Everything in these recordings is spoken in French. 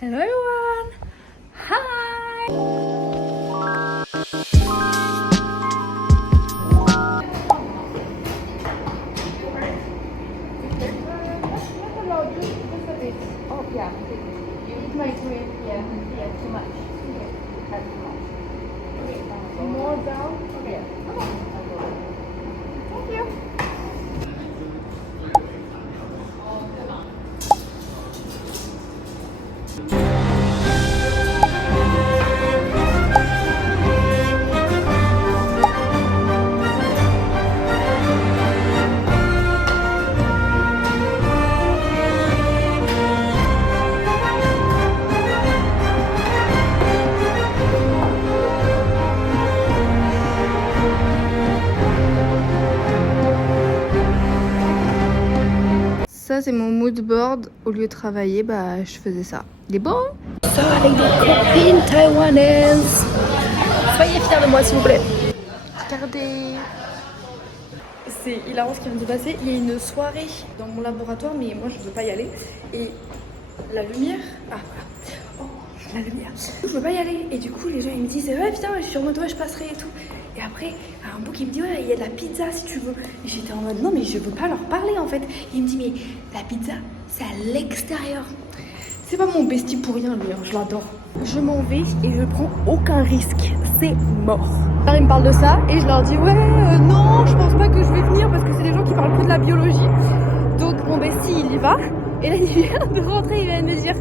Hello everyone! Hi! Oh yeah, it might be too much. That's too much. Okay, more down. Okay. Thank you. Ça c'est mon mood board. Au lieu de travailler, bah je faisais ça. Il est bon? Ça avec des copines taïwanaises. Soyez fiers de moi s'il vous plaît. Regardez. C'est hilarant ce qui vient de se passer. Il y a une soirée dans mon laboratoire, mais moi je ne veux pas y aller. Et la lumière. Ah voilà. Oh, la lumière. Je veux pas y aller. Et du coup, les gens ils me disent ouais, putain, je suis sur moi, je passerai et tout. Et après, un bout qui me dit ouais, il y a de la pizza si tu veux. Et j'étais en mode non, mais je veux pas leur parler en fait. Et il me dit mais la pizza, c'est à l'extérieur. C'est pas mon bestie pour rien lui, hein, je l'adore. Je m'en vais et je prends aucun risque, c'est mort. Alors ils me parlent de ça et je leur dis ouais non, je pense pas que je vais venir parce que c'est des gens qui parlent que de la biologie. Donc mon bestie il y va et là il vient de rentrer, il vient de me dire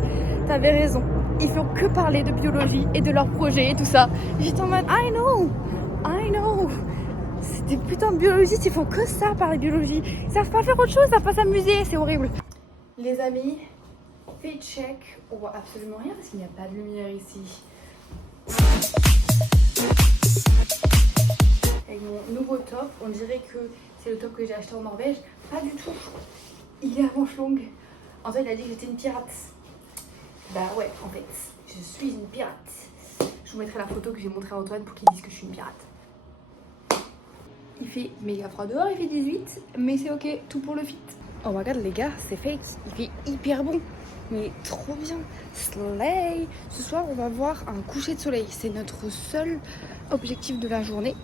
t'avais raison, ils font que parler de biologie et de leurs projets et tout ça. J'étais en mode I know. C'est des putains de biologistes, ils font que ça parler de biologie. Ils savent pas faire autre chose, ils savent pas s'amuser, c'est horrible. Les amis, fit check, on voit absolument rien parce qu'il n'y a pas de lumière ici. Avec mon nouveau top, on dirait que c'est le top que j'ai acheté en Norvège. Pas du tout. Il est à manches longues. En fait, il a dit que j'étais une pirate. Bah ouais, en fait, je suis une pirate. Je vous mettrai la photo que j'ai montrée à Antoine pour qu'il dise que je suis une pirate. Il fait méga froid dehors, il fait 18, mais c'est ok, tout pour le fit. Oh my god les gars, c'est fake, il fait hyper bon. Mais trop bien, slay. Ce soir on va voir un coucher de soleil, c'est notre seul objectif de la journée.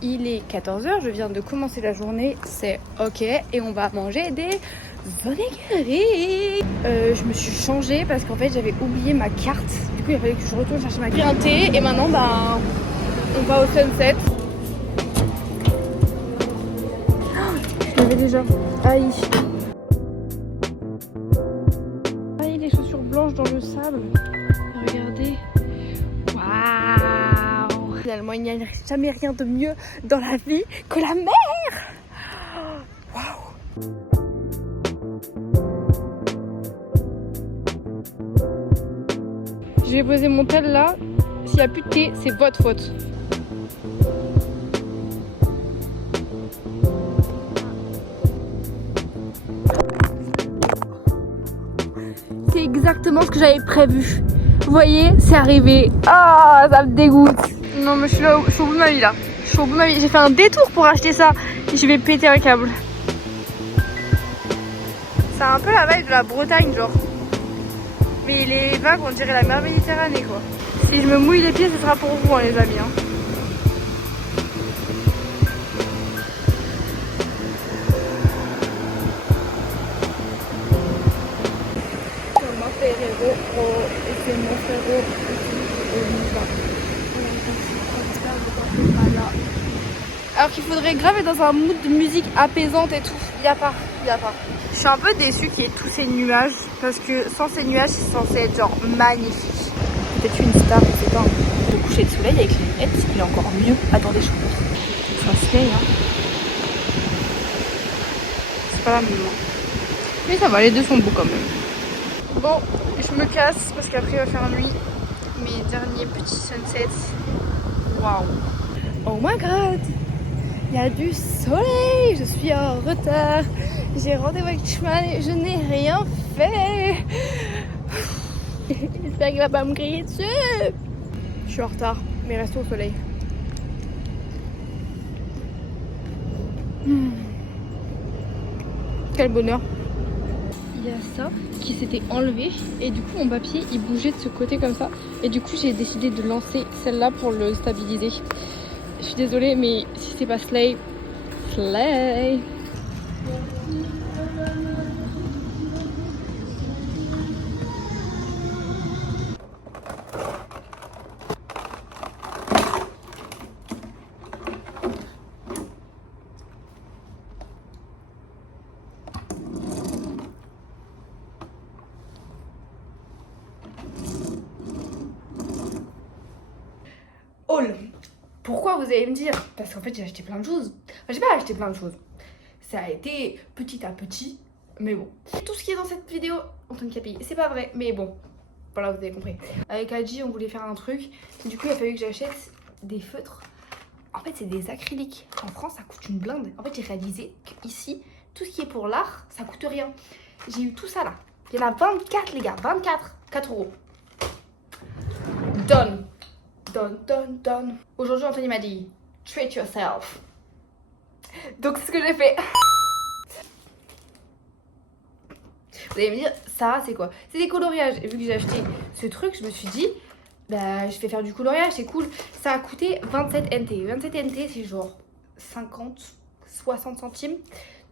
Il est 14h, je viens de commencer la journée, c'est ok. Et on va manger des onigiri. Je me suis changée parce qu'en fait j'avais oublié ma carte. Du coup il fallait que je retourne chercher ma carte. Et maintenant bah, on va au sunset. Je l'avais déjà. Aïe. Aïe, les chaussures blanches dans le sable. Regardez. Waouh. Finalement, il n'y a jamais rien de mieux dans la vie que la mer. Waouh. Je vais poser mon tel là. S'il n'y a plus de thé, c'est votre faute. C'est exactement ce que j'avais prévu. Vous voyez, c'est arrivé. Ah, ça me dégoûte. Non, mais je suis là, je suis au bout de ma vie là. Je suis au bout de ma vie. J'ai fait un détour pour acheter ça. Je vais péter un câble. C'est un peu la vibe de la Bretagne, genre. Mais les vagues, on dirait la mer Méditerranée, quoi. Si je me mouille les pieds, ce sera pour vous, hein, les amis. Hein. C'est mon frérot. Alors qu'il faudrait graver dans un mood de musique apaisante et tout. Il n'y a pas. Je suis un peu déçue qu'il y ait tous ces nuages. Parce que sans ces nuages, c'est censé être genre magnifique. Peut-être une star, je sais pas. Le coucher de soleil avec les lunettes, il est encore mieux. Attendez, je vous montre. Ça se fait, hein. C'est pas la même. Mais ça va, les deux sont beaux quand même. Bon, je me casse parce qu'après il va faire nuit. Mes derniers petits sunsets. Waouh! Oh my god! Il y a du soleil! Je suis en retard. J'ai rendez-vous avec Chman et je n'ai rien fait. J'espère qu'il va pas me crier dessus. Je suis en retard, mais restons au soleil. Quel bonheur! Il y a ça. qui s'était enlevé et du coup mon papier il bougeait de ce côté comme ça et du coup j'ai décidé de lancer celle-là pour le stabiliser. Je suis désolée mais si c'est pas slay. Haul. Pourquoi vous allez me dire? Parce qu'en fait j'ai acheté plein de choses. Enfin, j'ai pas acheté plein de choses. Ça a été petit à petit, mais bon. Tout ce qui est dans cette vidéo, Antoine Capi, c'est pas vrai, mais bon. Voilà, vous avez compris. Avec Adji, on voulait faire un truc. Du coup, il a fallu que j'achète des feutres. En fait, c'est des acryliques. En France, ça coûte une blinde. En fait, j'ai réalisé qu'ici, tout ce qui est pour l'art, ça coûte rien. J'ai eu tout ça là. Il y en a 24, les gars. 24. 4 €. Done. Done. Aujourd'hui, Anthony m'a dit treat yourself. Donc, c'est ce que j'ai fait. Vous allez me dire, Sarah, c'est quoi? C'est des coloriages. Et vu que j'ai acheté ce truc, je me suis dit, bah, je vais faire du coloriage, c'est cool. Ça a coûté 27 NT. 27 NT, c'est genre 50-60 centimes.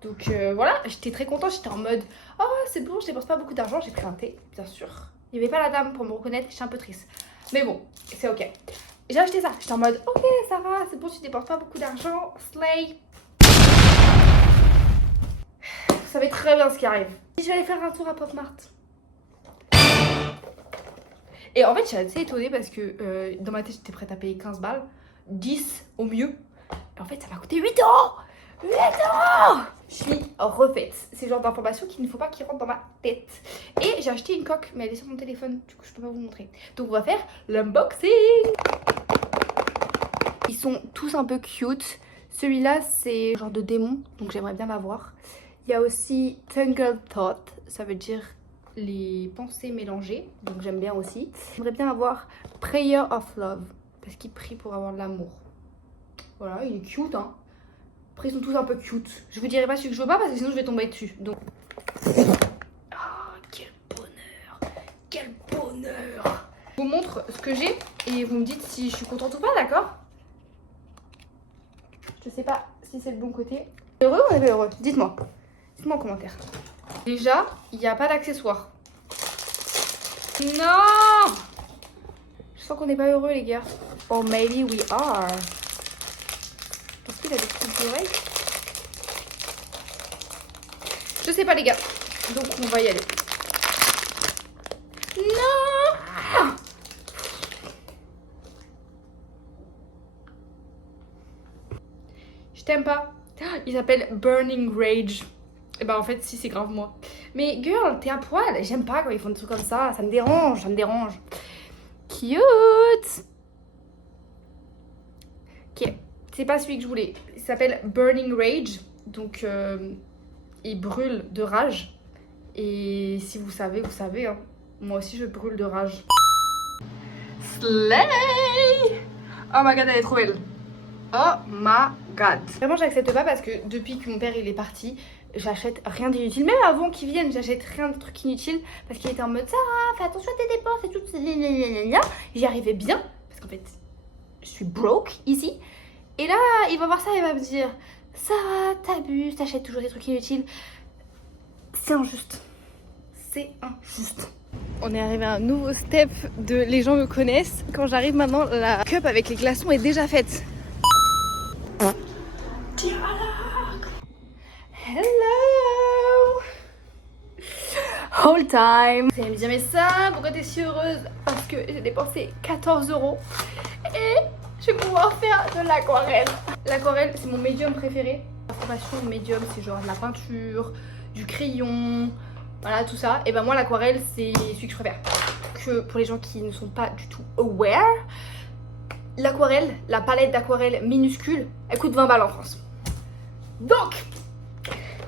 Donc voilà, j'étais très contente. J'étais en mode, oh, c'est bon, je dépense pas beaucoup d'argent. J'ai pris un thé, bien sûr. Il n'y avait pas la dame pour me reconnaître, j'étais un peu triste. Mais bon, c'est ok. J'ai acheté ça. J'étais en mode, ok, Sarah, c'est bon, tu dépenses pas beaucoup d'argent. Slay. Vous savez très bien ce qui arrive. Je vais aller faire un tour à Pop Mart. Et en fait, je suis assez étonnée parce que dans ma tête, j'étais prête à payer 15 balles. 10 au mieux. Et en fait, ça m'a coûté 8 €. 8 €. Je suis refaite. C'est le genre d'information qu'il ne faut pas qu'il rentre dans ma tête. Et j'ai acheté une coque, mais elle est sur mon téléphone. Du coup, je peux pas vous montrer. Donc, on va faire l'unboxing. Ils sont tous un peu cute. Celui-là, c'est genre de démon. Donc, j'aimerais bien l'avoir. Il y a aussi Tangled Thought. Ça veut dire les pensées mélangées. Donc, j'aime bien aussi. J'aimerais bien avoir Prayer of Love. Parce qu'il prie pour avoir de l'amour. Voilà, il est cute, hein. Après, ils sont tous un peu cute. Je vous dirai pas celui que je veux pas parce que sinon je vais tomber dessus. Donc. Oh, quel bonheur! Quel bonheur! Je vous montre ce que j'ai et vous me dites si je suis contente ou pas, d'accord? Je sais pas si c'est le bon côté. Heureux ou on est pas heureux? Dites-moi. Dites-moi en commentaire. Déjà, il n'y a pas d'accessoires. Non! Je sens qu'on n'est pas heureux, les gars. Or maybe we are. Est-ce qu'il a des petites oreilles? Je sais pas, les gars. Donc, on va y aller. Non! Je t'aime pas. Il s'appelle Burning Rage. Et bah, en fait, si, c'est grave moi. Mais, girl, t'es à poil. J'aime pas quand ils font des trucs comme ça. Ça me dérange, ça me dérange. Cute! Ok. C'est pas celui que je voulais. Il s'appelle Burning Rage. Donc, il brûle de rage. Et si vous savez, vous savez. Hein. Moi aussi, je brûle de rage. Slay! Oh my god, elle est trop belle. Oh my god. Vraiment, j'accepte pas parce que depuis que mon père il est parti, j'achète rien d'inutile. Même avant qu'il vienne, j'achète rien de trucs inutiles. Parce qu'il était en mode, Sarah, fais attention à tes dépenses et tout. J'y arrivais bien. Parce qu'en fait, je suis broke ici. Et là, il va voir ça et il va me dire, Sarah, t'abuses, t'achètes toujours des trucs inutiles. C'est injuste. C'est injuste. On est arrivé à un nouveau step de les gens me connaissent. Quand j'arrive maintenant, la cup avec les glaçons est déjà faite. Hello! Whole time. Vous allez me dire, mais ça, pourquoi t'es si heureuse? Parce que j'ai dépensé 14 € et je vais pouvoir faire de l'aquarelle. L'aquarelle, c'est mon médium préféré. La formation médium, c'est genre de la peinture, du crayon, voilà tout ça. Et ben moi, l'aquarelle, c'est celui que je préfère. Que pour les gens qui ne sont pas du tout aware, l'aquarelle, la palette d'aquarelle minuscule, elle coûte 20 balles en France. Donc,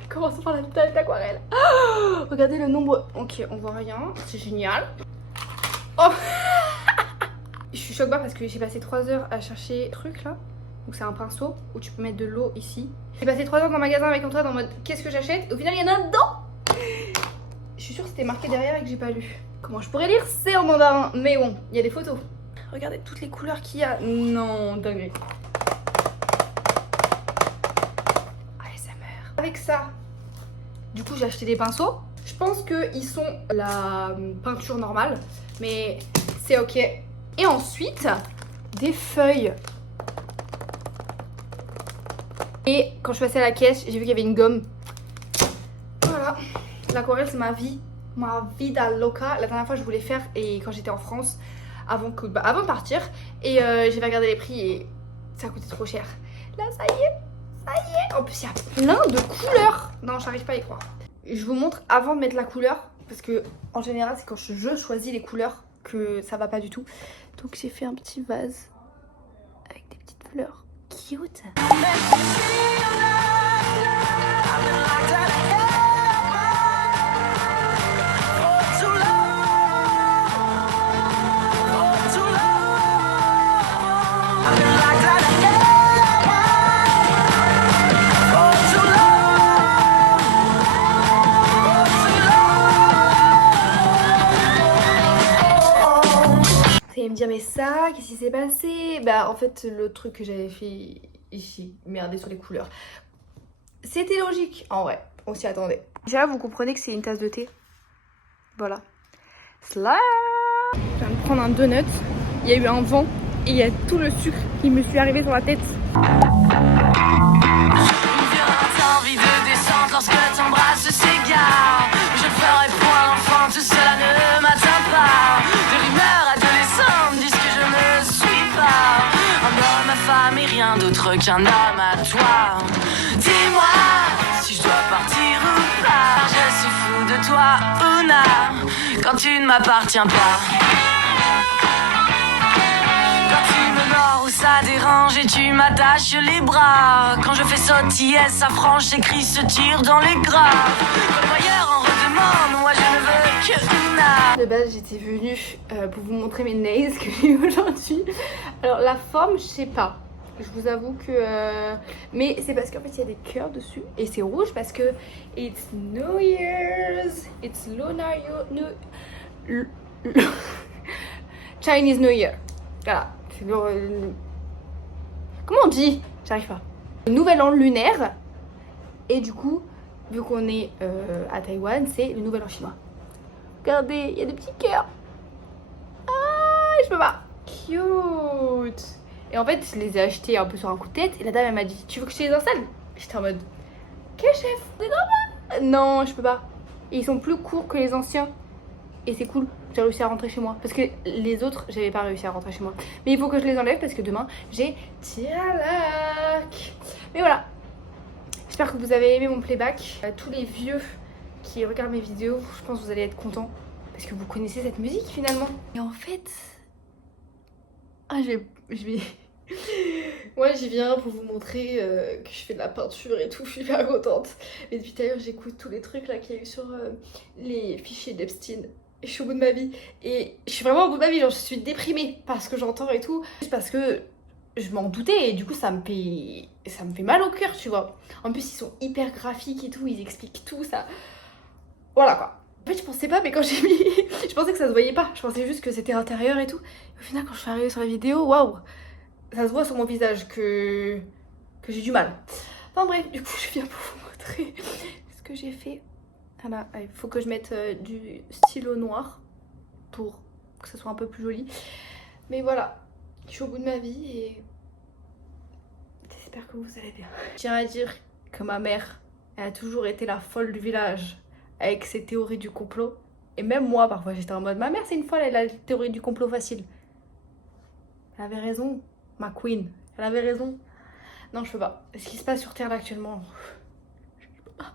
commençons par la palette d'aquarelle. Oh, regardez le nombre. Ok, on voit rien, c'est génial. Oh. Je suis choquée parce que j'ai passé 3 heures à chercher ce truc là. Donc c'est un pinceau où tu peux mettre de l'eau ici. J'ai passé 3 heures dans le magasin avec Antoine en mode qu'est-ce que j'achète. Au final il y en a dedans. Je suis sûr c'était marqué derrière et que j'ai pas lu. Comment je pourrais lire? C'est en mandarin. Mais bon, il y a des photos. Regardez toutes les couleurs qu'il y a. Non, dingue. ASMR. Avec ça, du coup j'ai acheté des pinceaux. Je pense qu'ils sont la peinture normale, mais c'est ok. Et ensuite, des feuilles. Et quand je passais à la caisse, j'ai vu qu'il y avait une gomme. Voilà, l'aquarelle c'est ma vie. Ma vida loca. La dernière fois je voulais faire, et quand j'étais en France, avant de partir, et j'avais regardé les prix et ça coûtait trop cher. Là ça y est, ça y est. En plus il y a plein de couleurs. Non, j'arrive pas à y croire. Je vous montre avant de mettre la couleur, parce que en général c'est quand je choisis les couleurs que ça va pas du tout. Donc j'ai fait un petit vase avec des petites fleurs cute. Vous allez me dire mais ça, qu'est-ce qui s'est passé? Bah en fait le truc que j'avais fait ici, merder sur les couleurs, c'était logique en vrai, on s'y attendait. Déjà vous comprenez que c'est une tasse de thé. Voilà. Slap. Je viens de prendre un donut, il y a eu un vent et il y a tout le sucre qui me suis arrivé sur la tête. Envie de descendre lorsque ton bras s'égare. Je ne ferai point l'enfant, tout cela ne m'atteint pas. Des rumeurs adolescentes disent que je ne suis pas un homme, ma femme et rien d'autre qu'un homme à toi. Dis-moi si je dois partir ou pas. Je suis fou de toi, Una, quand tu ne m'appartiens pas. Ça dérange et tu m'attaches les bras. Quand je fais sautiller, ça franche, ses cris se tirent dans les gras. Quand le voyeur en redemande, moi je ne veux que Una. De base j'étais venue pour vous montrer mes nails que j'ai eu aujourd'hui. Alors la forme je sais pas, je vous avoue que mais c'est parce qu'en fait il y a des cœurs dessus et c'est rouge parce que it's New Year's, it's Lunar Chinese New Year. Voilà, c'est comment on dit? J'arrive pas. Nouvel an lunaire. Et du coup, vu qu'on est à Taïwan, c'est le nouvel an chinois. Regardez, il y a des petits cœurs. Ah, je peux pas. Cute. Et en fait, je les ai achetés un peu sur un coup de tête. Et la dame, elle m'a dit, tu veux que je te les installe? J'étais en mode, qu'est-ce que chef? C'est normal. Non, je peux pas. Et ils sont plus courts que les anciens. Et c'est cool, j'ai réussi à rentrer chez moi. Parce que les autres, j'avais pas réussi à rentrer chez moi. Mais il faut que je les enlève parce que demain, j'ai Tialak. Mais voilà. J'espère que vous avez aimé mon playback. Tous les vieux qui regardent mes vidéos, je pense que vous allez être contents. Parce que vous connaissez cette musique finalement. Et en fait... Ah, je vais... Moi j'y viens pour vous montrer que je fais de la peinture et tout, je suis hyper contente. Mais depuis tout à l'heure j'écoute tous les trucs là qu'il y a eu sur les fichiers d'Epstein. Et je suis au bout de ma vie. Et je suis vraiment au bout de ma vie, genre je suis déprimée parce que j'entends et tout. Juste parce que je m'en doutais et du coup ça me fait mal au cœur, tu vois. En plus ils sont hyper graphiques et tout, ils expliquent tout, ça... Voilà quoi. En fait je pensais pas, mais quand j'ai mis... je pensais que ça se voyait pas, je pensais juste que c'était intérieur et tout. Et au final quand je suis arrivée sur la vidéo, waouh, ça se voit sur mon visage que j'ai du mal. Enfin bref, du coup je viens pour vous montrer ce que j'ai fait. Ah là, il faut que je mette du stylo noir pour que ça soit un peu plus joli. Mais voilà, je suis au bout de ma vie et j'espère que vous allez bien. Je tiens à dire que ma mère, elle a toujours été la folle du village avec ses théories du complot. Et même moi parfois j'étais en mode, ma mère c'est une folle, elle a la théorie du complot facile. Elle avait raison. Ma queen, elle avait raison. Non, je peux pas. Ce qui se passe sur Terre là actuellement, je peux pas.